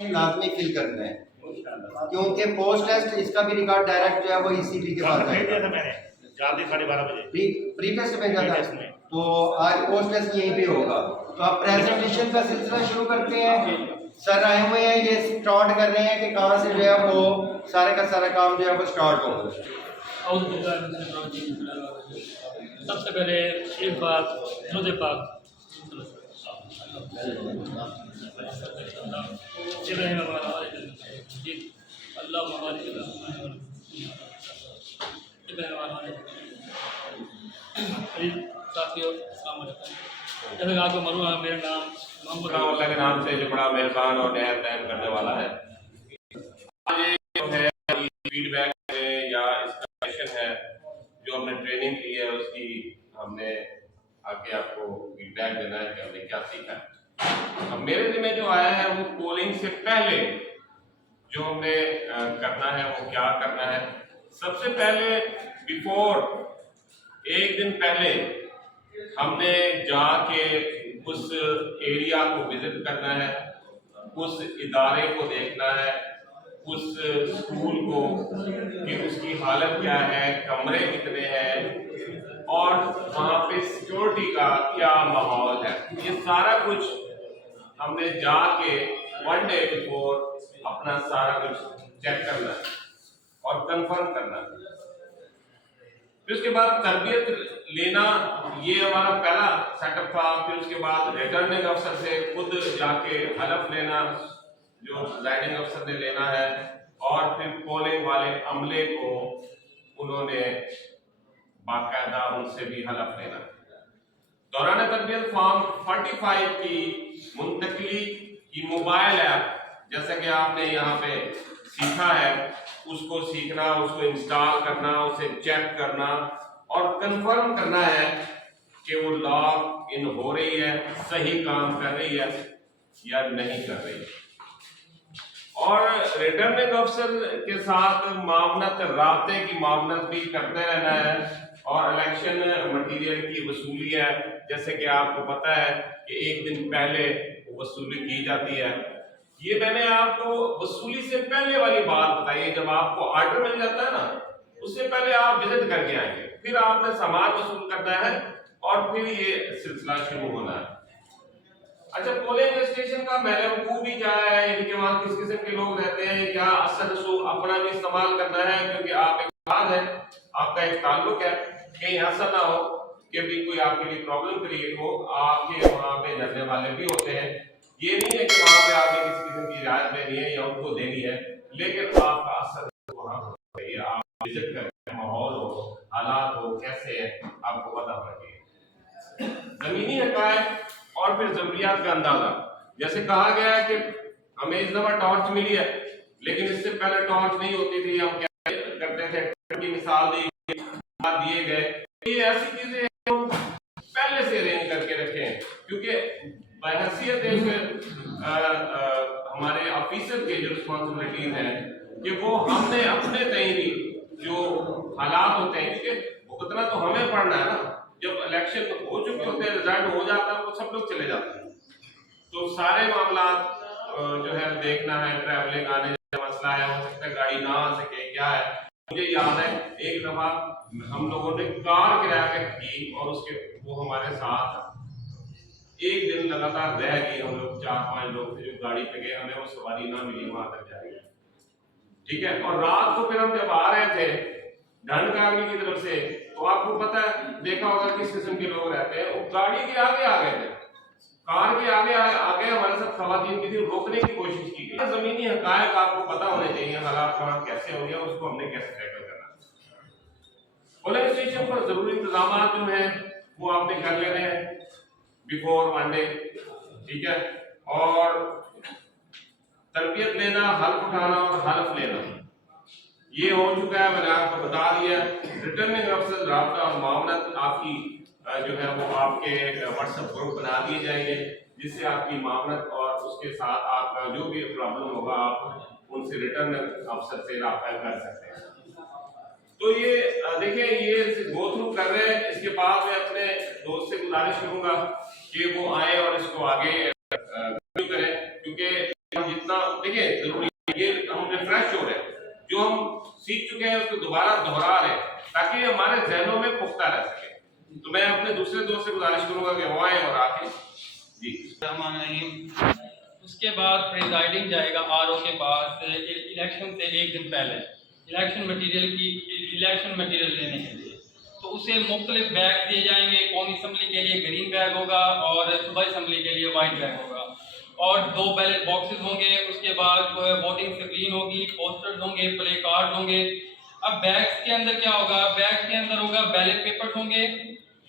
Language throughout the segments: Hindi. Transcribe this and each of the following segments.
लाजमी फिल करना है, क्योंकि पोस्ट टेस्ट इसका भी रिकॉर्ड डायरेक्ट जो है वो ईसीपी के पास जाएगा। प्री टेस्ट भेजा था, तो आज पोस्ट टेस्ट यहीं पे होगा। तो आप प्रेजेंटेशन का सिलसिला शुरू करते हैं। सर आए हुए हैं, ये स्टार्ट कर रहे हैं कि कहाँ से जो है वो सारे का सारा काम जो है वो स्टार्ट होगा। सबसे पहले एक बात दुरूद पाक साथियों, जैसे कि आपको मालूम है मेरा नाम मोहम्मद अल्लाह के नाम से जो बड़ा मेहरबान और नहर तैयार करने वाला है। आज जो है फीडबैक है या इसका सेशन है जो हमने ट्रेनिंग की है, उसकी हमने आके आपको फीडबैक देना है कि हमने क्या सीखा है। अब मेरे जिम्मे जो आया है वो पोलिंग से पहले जो हमने करना है वो क्या करना है। सबसे पहले बिफोर एक दिन पहले हमने जाके उस एरिया को विजिट करना है, उस इदारे को देखना है, उस स्कूल को कि उसकी हालत क्या है, कमरे कितने हैं और वहाँ पे सिक्योरिटी का क्या माहौल है। ये सारा कुछ हमने जाके वन डे बिफोर अपना सारा कुछ चेक करना है और कंफर्म करना है। फिर उसके बाद तरबियत लेना, ये हमारा पहला सेटअप था। फिर उसके बाद रिटर्निंग अफसर से खुद जाके हलफ लेना जो प्रिजाइडिंग अफसर ने लेना है, और फिर पोलिंग वाले अमले को उन्होंने बाकायदा उनसे भी हलफ लेना। दौरान तरबियत फॉर्म 45 की मुंतकली की मोबाइल ऐप, जैसा कि आपने यहाँ पे सीखा है, उसको सीखना, उसको इंस्टॉल करना, उसे चेक करना और कंफर्म करना है कि वो लॉग इन हो रही है, सही काम कर रही है या नहीं कर रही है। और रिटर्निंग अफसर के साथ मामलत, राब्ते की मामलत भी करते रहना है। और इलेक्शन मटीरियल की वसूली है, जैसे कि आपको पता है कि एक दिन पहले वसूली की जाती है। ये मैंने आपको वसूली से पहले वाली बात बताई है। जब आपको ऑर्डर मिल जाता है ना, उससे पहले आप विजिट करके आएंगे, फिर आपने सामान वसूल करना है और फिर ये सिलसिला शुरू होना है। अच्छा, पोलिंग स्टेशन का महलवकूफ भी क्या है, इनके वहां किस किस्म के लोग रहते हैं, क्या असर अपना भी इस्तेमाल करना है, क्योंकि आप एक बात है, आपका एक ताल्लुक है, कहीं ऐसा ना हो कि भी कोई आपके लिए प्रॉब्लम क्रिएट हो। आपके वहां पे डरने वाले भी होते हैं। ये नहीं है कि वहां पे आपने किसी किस्म की रियायत देनी है या उनको देनी है, लेकिन आपका असर वहां चाहिए। आप विजिट करें, माहौल हो, हालात हो, कैसे है, आपको पता होना चाहिए। जमीनी हकायक और फिर जरूरियात का अंदाजा, जैसे कहा गया है कि हमें इस दफा टॉर्च मिली है, लेकिन इससे पहले टॉर्च नहीं होती थी। हम क्या करते थे की मिसाल दिए गए। ये ऐसी चीजें पहले से अरेंज करके रखें, क्योंकि बहैसियत एक हमारे ऑफिसर के जो रिस्पॉन्सिबिलिटीज हैं कि वो हमने अपने तय भी जो हालात होते हैं, क्योंकि भुगतना तो हमें पड़ना है ना। जब इलेक्शन हो चुके होते हैं, रिजल्ट हो जाता है, तो सब लोग चले जाते हैं। तो सारे मामला जो है देखना है। ट्रैवलिंग आने का मसला है, हो सकता है गाड़ी ना आ सके, क्या है। मुझे याद है एक दफा हम लोगों ने कार किराया पे की और उसके वो हमारे साथ एक दिन लगातार रह गई। हम लोग 4-5 लोग थे जो गाड़ी पे गए, हमें वो सवारी ना मिली वहां तक जाने की, ठीक है। और रात को फिर हम जब आ रहे थे ढंड आर्मी की तरफ से, तो आपको पता है, देखा होगा किस किस्म के लोग रहते हैं। वो गाड़ी के आगे आ गए थे, कार के आगे हमारे साथ खवातीन की थी, रोकने की कोशिश की गई। जमीनी हकायक आपको पता होने चाहिए, हालात कहाँ कैसे हो गया, उसको हमने कैसे टैकल करना। पोलिंग स्टेशन पर जरूरी इंतजाम जो है वो आपने कर लेने हैं बिफोर वन डे, ठीक है। और तरबियत लेना, हल्फ उठाना और हल्फ लेना ये हो चुका है, मैंने आपको बता दिया। रिटर्निंग अफसर राब्ता और मामलत आपकी जो है वो आपके व्हाट्सएप ग्रुप बना दिए जाएंगे, जिससे आपकी मामलत और उसके साथ आपका जो भी प्रॉब्लम होगा आप उनसे रिटर्न अफसर से राब्ता कर सकते हैं। तो ये देखिए, ये गो थ्रू कर रहे हैं। इसके बाद मैं अपने दोस्त से गुजारिश करूंगा कि वो आए और इसको आगे करें, क्योंकि जितना देखिए जरूरी ये हम रिफ्रेश हो रहे हैं, जो हम सीख चुके हैं उसको दोबारा दोहरा रहे हैं ताकि ये हमारे जहनों में पुख्ता रह सके। तो मैं अपने दूसरे दोस्त से गुजारिश करूंगा कि वो आए और आके जी। उसके बाद प्रिजाइडिंग जाएगा आरओ के पास इलेक्शन से एक दिन पहले इलेक्शन मटेरियल लेने के लिए। तो उसे मुख्तलिफ बैग दिए जाएंगे। कौमी असम्बली के लिए ग्रीन बैग होगा और सूबाई असम्बली के लिए वाइट बैग होगा, और 2 बैलेट बॉक्सेस होंगे। उसके बाद वोटिंग स्क्रीन होगी, पोस्टर्स होंगे, प्ले कार्ड होंगे। अब बैग्स के अंदर क्या होगा? बैग के अंदर होगा बैलेट पेपर्स होंगे,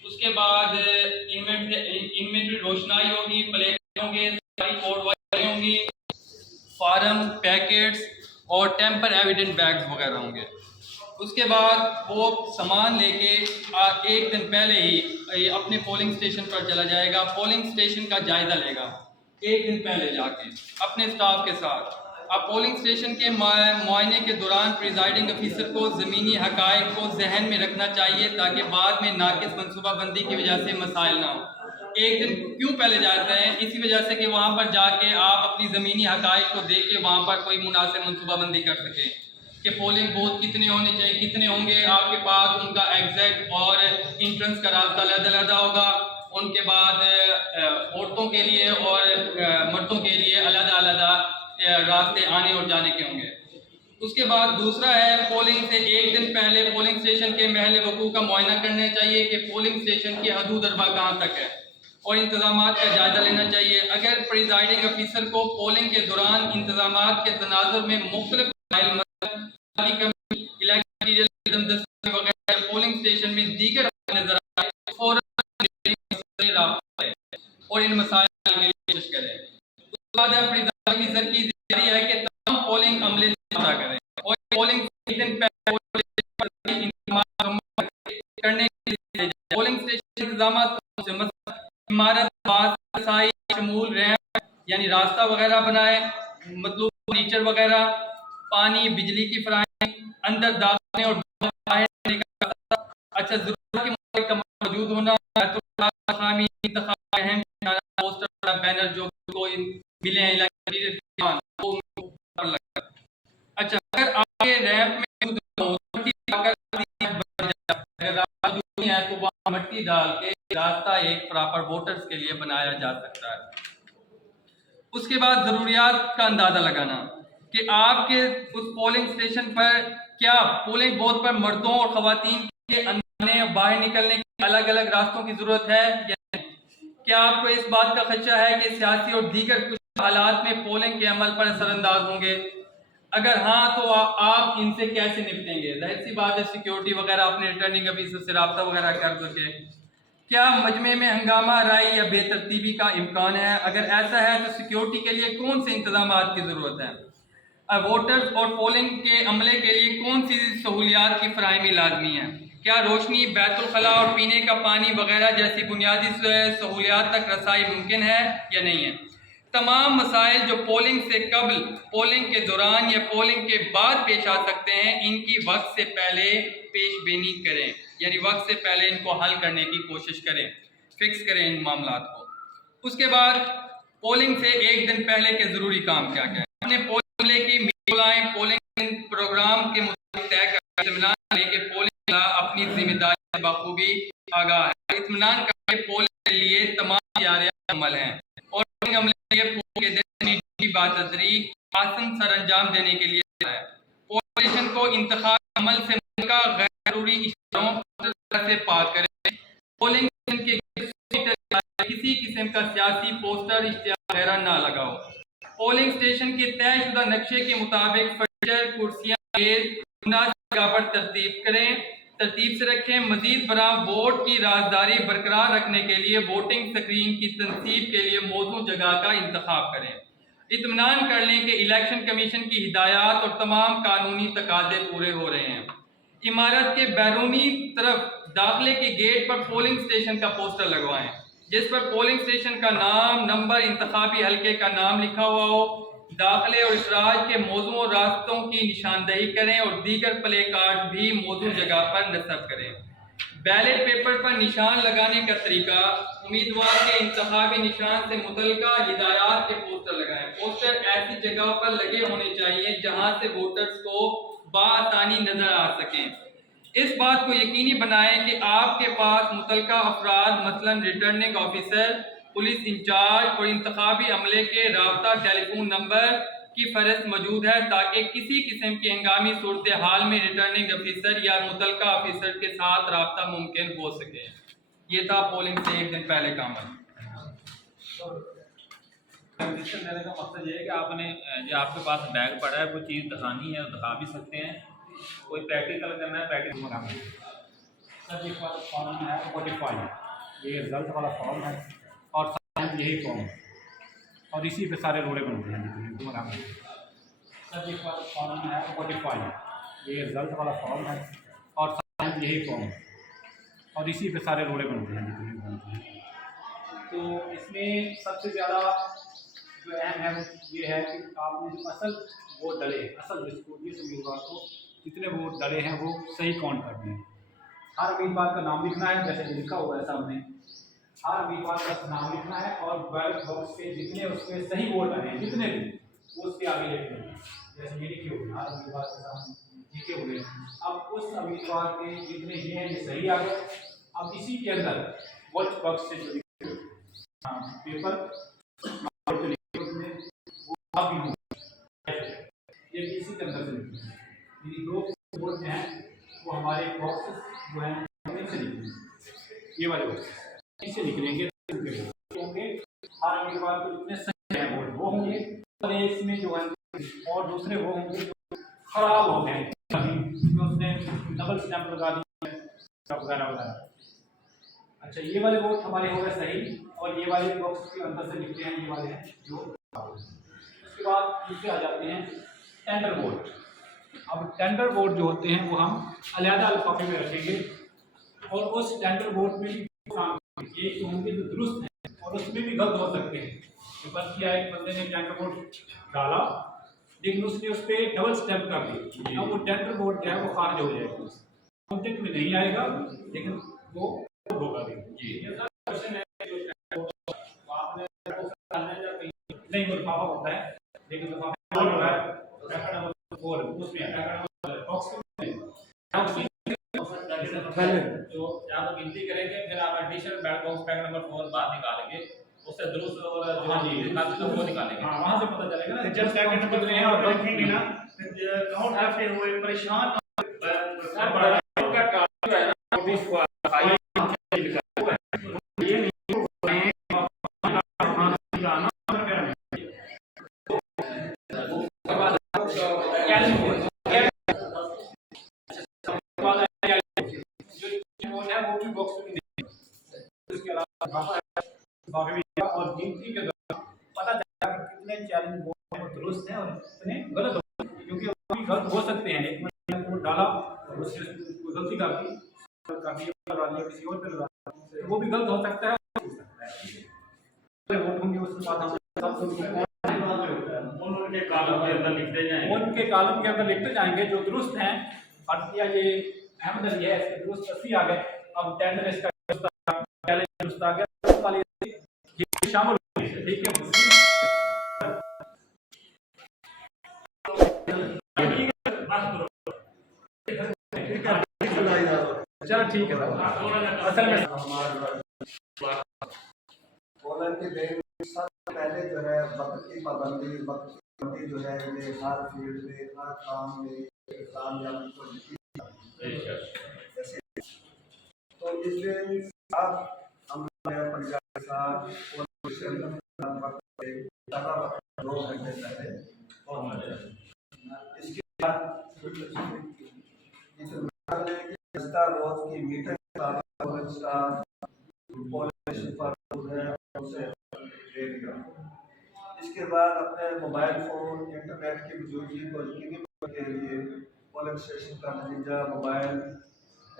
उसके बाद इन्वेंट्री रोशनाई होगी, प्ले होंगे, कोड होंगी, फार्म, पैकेट्स और टेम्पर एविडेंट बैग्स वगैरह होंगे। उसके बाद वो सामान लेके एक दिन पहले ही अपने पोलिंग स्टेशन पर चला जाएगा। पोलिंग स्टेशन का जायजा लेगा एक दिन पहले जाके अपने स्टाफ के साथ। अब पोलिंग स्टेशन के मुआयने के दौरान प्रिजाइडिंग अफिसर को ज़मीनी हक़ाइक़ को जहन में रखना चाहिए ताकि बाद में नाकिस मनसूबाबंदी की वजह से मसाइल ना हो। एक दिन क्यों पहले जाते हैं? इसी वजह से कि वहाँ पर जाके आप अपनी ज़मीनी हक़ाइक़ को देख के वहाँ पर कोई मुनासिब मनसूबाबंदी कर सकें कि पोलिंग बूथ कितने होने चाहिए, कितने होंगे आपके पास, उनका एग्जैक्ट और इंट्रेंस का रास्ता अलग-अलग होगा। उनके बाद औरतों के लिए और मर्दों के लिए अलग-अलग रास्ते आने और जाने के होंगे। उसके बाद दूसरा है, पोलिंग से एक दिन पहले पोलिंग स्टेशन के महल वकूफ़ का मुआयना करना चाहिए कि पोलिंग स्टेशन की हदूद अरबा कहाँ तक है और इंतजामात का जायजा लेना चाहिए। अगर प्रिजाइडिंग अफिसर को पोलिंग के दौरान इंतजामात के तनाजुर में मुख्तलिफ पोलिंग स्टेशन में दीगर नजर आए और इन मसाइल के लिए कोशिश करें। उसके बाद प्रिजाइडिंग अफिसर की जिम्मेदारी है कि तमाम पोलिंग अमले से पता करें और पोलिंग दिन करने के लिए पोलिंग स्टेशन इंतजाम इमारत शमूल रैंप यानी रास्ता वगैरह बनाए, मतलब फर्नीचर वगैरह, पानी, बिजली की फराहमी, अंदर दाखिले और बाहर निकलने का अच्छा जरूरत के मुताबिक मौजूद होना, अहम पोस्टर बैनर जो को मिले हैं अच्छा। अगर आपके रैंप में है तो वहाँ मट्टी डाल के रास्ता एक प्रॉपर वोटर्स के लिए बनाया जा सकता है। उसके बाद ज़रूरियात का अंदाज़ा लगाना कि आपके उस पोलिंग स्टेशन पर क्या पोलिंग बूथ पर मर्दों और ख़वातीन के अंदर बाहर निकलने के अलग अलग रास्तों की ज़रूरत है या नहीं? क्या आपको इस बात का खदशा है कि सियासी और दीगर कुछ हालात में पोलिंग के अमल पर असरअंदाज होंगे? अगर हाँ तो आप इनसे कैसे निपटेंगे? जाहिर सी बात है सिक्योरिटी वगैरह अपने रिटर्निंग अफिसर से रब्ता वगैरह कर सके। क्या मजमे में हंगामा राई या बेतरतीबी का इम्कान है? अगर ऐसा है तो सिक्योरिटी के लिए कौन से इंतजाम की ज़रूरत है? वोटर्स और पोलिंग के अमले के लिए कौन सी सहूलियात की फराहमी लाजमी है? क्या रोशनी, बैतुल खला और पीने का पानी वगैरह जैसी बुनियादी सहूलियात तक रसाई मुमकिन है या नहीं है? तमाम मसाइल जो पोलिंग से कबल, पोलिंग के दौरान या पोलिंग के बाद पेश आ सकते हैं, इनकी वक्त से पहले पेश बीनी करें, यानी वक्त से पहले इनको हल करने की कोशिश करें, फिक्स करें इन मामलात को। उसके बाद पोलिंग से एक दिन पहले के ज़रूरी काम क्या क्या है? अपने पोलिंग की मीटिंग पोलिंग प्रोग्राम के मुताबिक तय कर पोलिंग अपनी जिम्मेदारी बखूबी आगाह है। इत्मीनान करके पोलिंग के लिए तमाम तैयारियां अमल हैं और पोलिंग अमले के दिन की बातदरी आसन सर अंजाम देने के लिए है। पोलिंग को इंतखाब अमल से गैर जरूरी इश्तिहारों से पाक करें। पोलिंग के किसी किस्म का सियासी पोस्टर, इश्तिहार वगैरह ना लगाओ। पोलिंग स्टेशन के तयशुदा नक्शे के मुताबिक फर्नीचर, कुर्सियां जगह पर तरतीब से रखें। मजीद बराह वोट की राजदारी बरकरार रखने के लिए वोटिंग स्क्रीन की तनसीब के लिए मौजूद जगह का इंतखाब करें। इत्मीनान कर लें कि इलेक्शन कमीशन की हिदायत और तमाम कानूनी तकाजे पूरे हो रहे हैं। इमारत के बैरूनी तरफ दाखिले के गेट पर पोलिंग स्टेशन का पोस्टर लगवाएं जिस पर पोलिंग स्टेशन का नाम, नंबर, इंतखाबी हल्के का नाम लिखा हुआ हो। दाखिले और इखराज के मौजूद रास्तों की निशानदही करें और दीगर प्ले कार्ड भी मौजूद जगह पर नस्ब करें। बैलेट पेपर पर निशान लगाने का तरीका, उम्मीदवार के इंतखाबी निशान से मुतल्लिका हिदायत के पोस्टर लगाएं। पोस्टर ऐसी जगह पर लगे होने चाहिए जहां से वोटर्स को बाआसानी नजर आ सकें। इस बात को यकीनी बनाएं कि आपके पास मुतल्लिका अफराद मसलन रिटर्निंग ऑफिसर, पुलिस इंचार्ज और इंतखाबी अमले के राब्ता टेलीफोन नंबर की फहरिस्त मौजूद है, ताकि किसी किस्म की हंगामी सूरत हाल में रिटर्निंग ऑफिसर या मुतल्लिका ऑफिसर के साथ राब्ता मुमकिन हो सके। ये था पोलिंग से एक दिन पहले का अमल। रजिस्टर देने का मकसद ये है कि आपने जो आपके पास बैग पड़ा है कोई चीज़ दिखानी है दिखा भी सकते हैं, कोई प्रैक्टिकल करना है प्रैक्टिकल। सर एक बार फॉर्म है 45, ये रिजल्ट वाला फॉर्म है और यही फॉर्म है और इसी पे सारे रोड़े बनते हैं जितने। सर एक बार फॉर्म है 45, ये रिजल्ट वाला फॉर्म है और यही फॉर्म है और इसी पे सारे रोड़े बनते हैं जितने बनते हैं। तो इसमें सबसे ज़्यादा जो अहम है वो ये है कि आपने जो असल वोट डले, असल जिस उम्मीदवार को जितने वोट डले हैं वो सही काउंट करने हैं। हर उम्मीदवार का नाम लिखना है, जैसे लिखा हुआ है सामने, हर उम्मीदवार का नाम लिखना है और बैलेट बॉक्स के जितने उसके सही वोट आए हैं जितने भी वो उसके आगे लिखने हैं। जैसे ये लिखे हुए हर उम्मीदवार के सामने लिखे हुए हैं। अब उस उम्मीदवार के जितने ये हैं ये सही आ गए। अब इसी के अंदर वोट बॉक्स से जो पेपर ये इसी के अंदर से लिखते हैं। ये दो वोट हैं वो हमारे बॉक्स जो हैं इनसे लिखेंगे, ये वाले बॉक्स इसे लिखेंगे होंगे। हर उम्मीदवार को जितने सही हैं वोट वो होंगे और इसमें जो है और दूसरे वो होंगे जो खराब हो गए, उसने डबल स्टैंप लगा दिया वगैरह वगैरह। अच्छा, ये वाले वोट हमारे हो गए सही और ये वाले बॉक्स के अंदर से लिखते हैं ये वाले हैं जो। उसके बाद दूसरे आ जाते हैं टेंडर वोट। अब टेंडर वोट जो होते हैं वो हम अलहदा लिफाफे में रखेंगे और उस टेंडर वोट में भी एक होंगे जो दुरुस्त है और उसमें भी गलत हो सकते हैं। तो बस किया एक बंदे ने टेंडर वोट डाला लेकिन उसने उस पर डबल स्टैंप कर दी, अब वो टेंडर वोट जो है वो खारिज हो जाएगा, काउंटिंग में नहीं आएगा लेकिन वो होगा भी। नहीं वो लिफाफा होता है लेकिन लिफाफा तो आप गिनती करेंगे फिर आप additional bag box bag number 4 बाहर निकालेंगे, उससे दुरुस्त और जो वो निकालेंगे। हाँ, वहाँ से पता चलेगा ना जब सेकंड नंबर में और देखेंगे ना काउंट करते हुए परेशान और गिनती के दौरान पता चला कि कितने चैलेंज वो दुरुस्त हैं और कितने गलत हो, क्योंकि वो भी गलत हो सकते हैं। एक को डाला और उससे गलती कर दी किसी और पे लगा तो वो भी गलत हो सकता है। वोट होंगे उसके बाद हम उनके कॉलम के अंदर लिखते जाएंगे जो दुरुस्त हैं। फर्ज किया ये अहमद अली है, इसके दुरुस्त 80 आ गए। अब टेंडर इसका दुरुस्त आ गया वाली शामिल होंगे, ठीक है। चलो ठीक है। असल में पोलैंड के देश सबसे पहले जो है वक्त की पाबंदी जो है ये हर फील्ड में हर काम में कामयाबी को जैसे तो इसलिए अब हम पंजाब के साथ 2 घंटे पहले इसके बाद रोज की मीटिंग इसके बाद अपने मोबाइल फोन इंटरनेट की मौजूदगी को यकीनी के लिए पोलिंग स्टेशन का नतीजा मोबाइल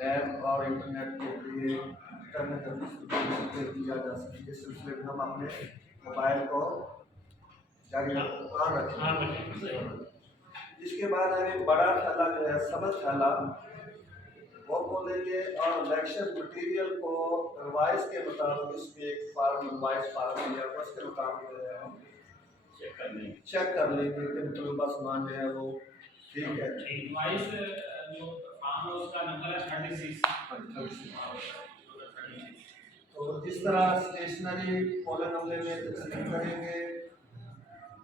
ऐप और इंटरनेट के लिए दिया जा सके। इस सिलसिले में हम अपने मोबाइल को जारी रखें। इसके बाद हमें बड़ा थैला जो है सबज थैला वो बोलेंगे, और लेक्चर मटेरियल को रिवाइज के मुताबिक इसमें एक फार्म रिवाइज फार्म दिया हुआ, उसके मुताबिक जो है हम चेक कर लेंगे कि मतलब सामान जो है वो ठीक है। इनवाइस जो फॉर्म है उसका नंबर है 36। तो इस तरह स्टेशनरी पोलन अमले में तकसीम करेंगे।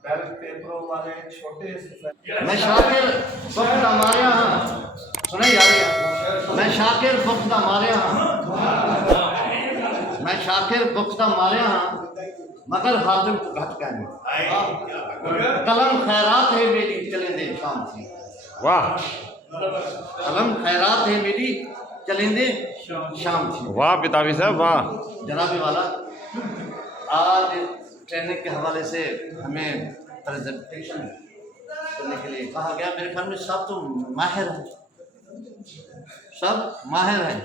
बैलेट पेपरों वाले छोटे से मैं शाकिर वक्त हमारे यहाँ सुने जा रही है। मैं शाकिर वक्त हमारे यहाँ मैं शाकिर वक्त हमारे यहाँ मगर हाजिर तो घट कहने कलम खैरात है मेरी चलेंदे शाम से। वाह कलम खैरात है मेरी चलेंदे शाम से। वाह पितावी साहब वाह। जनाबे वाला, आज ट्रेनिंग के हवाले से हमें प्रेजेंटेशन करने के लिए कहा गया। मेरे ख्याल में सब तो माहिर हैं, सब माहिर हैं।